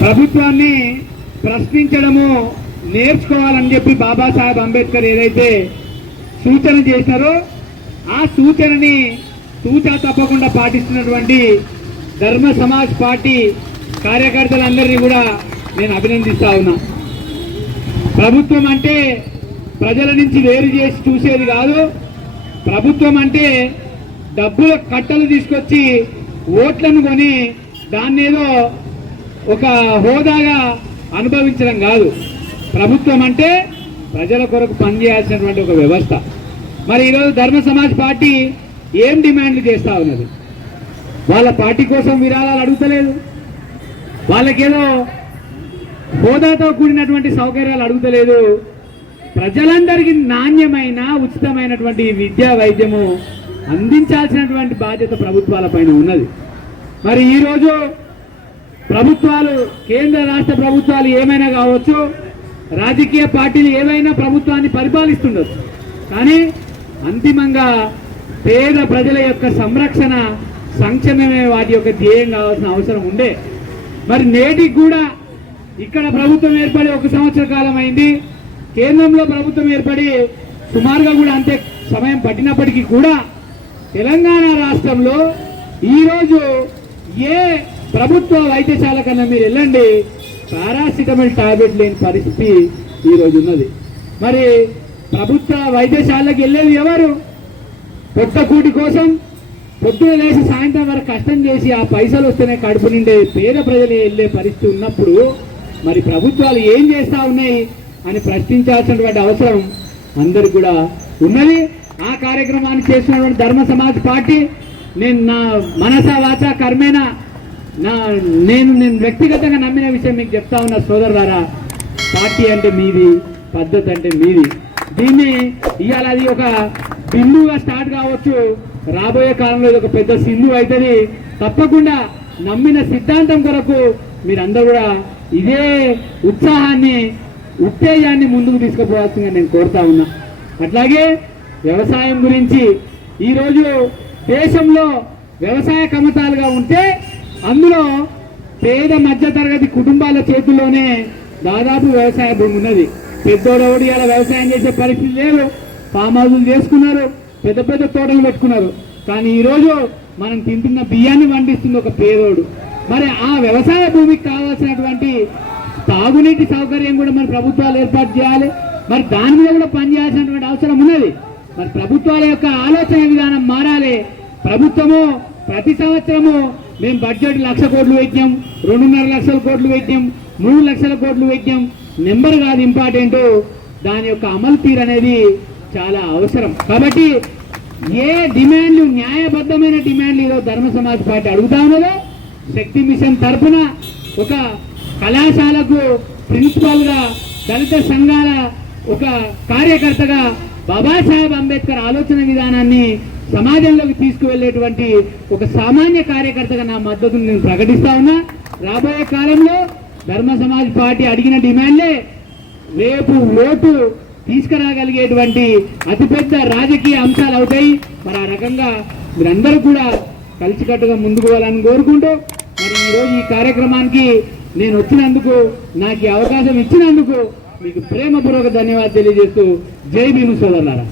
ప్రభుత్వాన్ని ప్రశ్నించడము నేర్చుకోవాలని చెప్పి బాబాసాహెబ్ అంబేద్కర్ ఏదైతే సూచన చేశారో ఆ సూచనని తూచా తప్పకుండా పాటిస్తున్నటువంటి ధర్మ సమాజ్ పార్టీ కార్యకర్తలందరినీ కూడా నేను అభినందిస్తా ఉన్నా. ప్రభుత్వం అంటే ప్రజల నుంచి వేరు చేసి చూసేది కాదు. ప్రభుత్వం అంటే డబ్బుల కట్టలు తీసుకొచ్చి ఓట్లను కొని దాన్నేదో ఒక హోదాగా అనుభవించడం కాదు. ప్రభుత్వం అంటే ప్రజల కొరకు పనిచేయాల్సినటువంటి ఒక వ్యవస్థ. మరి ఈరోజు ధర్మ సమాజ్ పార్టీ ఏం డిమాండ్లు చేస్తా ఉన్నది? వాళ్ళ పార్టీ కోసం విరాళాలు అడుగుతలేదు. వాళ్ళకేదో హోదాతో కూడినటువంటి సౌకర్యాలు అడుగుతలేదు. ప్రజలందరికీ నాణ్యమైన ఉచితమైనటువంటి విద్యా వైద్యము అందించాల్సినటువంటి బాధ్యత ప్రభుత్వాల పైన ఉన్నది. మరి ఈరోజు ప్రభుత్వాలు కేంద్ర రాష్ట్ర ప్రభుత్వాలు ఏమైనా కావచ్చు రాజకీయ పార్టీలు ఏవైనా ప్రభుత్వాన్ని పరిపాలిస్తుండొచ్చు. కానీ అంతిమంగా పేద ప్రజల యొక్క సంరక్షణ సంక్షేమమే వాటి యొక్క ధ్యేయం కావాల్సిన అవసరం ఉండే. మరి నేటికి కూడా ఇక్కడ ప్రభుత్వం ఏర్పడి ఒక సంవత్సర కాలం అయింది. కేంద్రంలో ప్రభుత్వం ఏర్పడి సుమారుగా కూడా అంతే సమయం పట్టినప్పటికీ కూడా తెలంగాణ రాష్ట్రంలో ఈరోజు ఏ ప్రభుత్వ వైద్యశాల కన్నా మీరు వెళ్ళండి. పారాసిటమల్ టాబ్లెట్ లేని పరిస్థితి ఈరోజు ఉన్నది. మరి ప్రభుత్వ వైద్యశాలకు వెళ్ళేది ఎవరు? కొత్త కూటి కోసం పొద్దున లేచి సాయంత్రం వరకు కష్టం చేసి ఆ పైసలు వస్తేనే కడుపు నిండే పేద ప్రజలు వెళ్ళే పరిస్థితి ఉన్నప్పుడు మరి ప్రభుత్వాలు ఏం చేస్తూ ఉన్నాయి అని ప్రశ్నించాల్సినటువంటి అవసరం అందరికి కూడా ఉన్నది. ఆ కార్యక్రమాన్ని చేసినటువంటి ధర్మ సమాజ్ పార్టీ నేను నా మనస వాచ కర్మేనా నా నేను నేను వ్యక్తిగతంగా నమ్మిన విషయం మీకు చెప్తా ఉన్నా సోదరులారా. పార్టీ అంటే మీది పద్ధతి అంటే మీది. దీన్ని ఇవాళ అది ఒక బిందువుగా స్టార్ట్ కావచ్చు. రాబోయే కాలంలో ఇది ఒక పెద్ద సింధు అవుతుంది తప్పకుండా నమ్మిన సిద్ధాంతం కొరకు మీరందరూ కూడా ఇదే ఉత్సాహాన్ని ఉత్తేజాన్ని ముందుకు తీసుకుపోవాల్సిందిగా నేను కోరుతా ఉన్నా. అట్లాగే వ్యవసాయం గురించి ఈరోజు దేశంలో వ్యవసాయ కమతాలుగా ఉంటే అందులో పేద మధ్యతరగతి కుటుంబాల చేతుల్లోనే దాదాపు వ్యవసాయ భూమి ఉన్నది. పెద్దోడవుడు ఇలా వ్యవసాయం చేసే పరిస్థితి లేదు. ఫామ్ హౌజులు చేసుకున్నారు. పెద్ద పెద్ద తోటలు పెట్టుకున్నారు. కానీ ఈరోజు మనం తింటున్న బియ్యాన్ని పండిస్తుంది ఒక పేదోడు. మరి ఆ వ్యవసాయ భూమికి కావాల్సినటువంటి తాగునీటి సౌకర్యం కూడా మన ప్రభుత్వాలు ఏర్పాటు చేయాలి. మరి దాని మీద కూడా పనిచేయాల్సినటువంటి అవసరం ఉన్నది. మరి ప్రభుత్వాల యొక్క ఆలోచన విధానం మారాలి. ప్రభుత్వము ప్రతి సంవత్సరము మేము బడ్జెట్ లక్ష కోట్లు పెట్టాం రెండున్నర లక్షల కోట్లు పెట్టాం మూడు లక్షల కోట్లు పెట్టాం నెంబర్ కాదు ఇంపార్టెంట్ దాని యొక్క అమలు తీరు అనేది చాలా అవసరం. కాబట్టి ఏ డిమాండ్లు న్యాయబద్ధమైన డిమాండ్లు ఈరోజు ధర్మ సమాజ్ పార్టీ అడుగుతామో శక్తి మిషన్ తరపున ఒక కళాశాలకు ప్రిన్సిపాల్గా దళిత సంఘాల ఒక కార్యకర్తగా బాబాసాహెబ్ అంబేద్కర్ ఆలోచన విధానాన్ని సమాజంలోకి తీసుకువెళ్ళేటువంటి ఒక సామాన్య కార్యకర్తగా నా మద్దతును నేను ప్రకటిస్తా ఉన్నా. రాబోయే కాలంలో ధర్మ సమాజ్ పార్టీ అడిగిన డిమాండ్లే రేపు ఓటు తీసుకురాగలిగేటువంటి అతిపెద్ద రాజకీయ అంశాలు అవుతాయి. మరి ఆ రకంగా మీరందరూ కూడా కలిసికట్టుగా ముందుకు పోవాలని కోరుకుంటూ మరి ఈరోజు ఈ కార్యక్రమానికి నేను వచ్చినందుకు నాకు ఈ అవకాశం ఇచ్చినందుకు మీకు ప్రేమపూర్వక ధన్యవాదాలు తెలియజేస్తూ జై భీము సోదరులారా.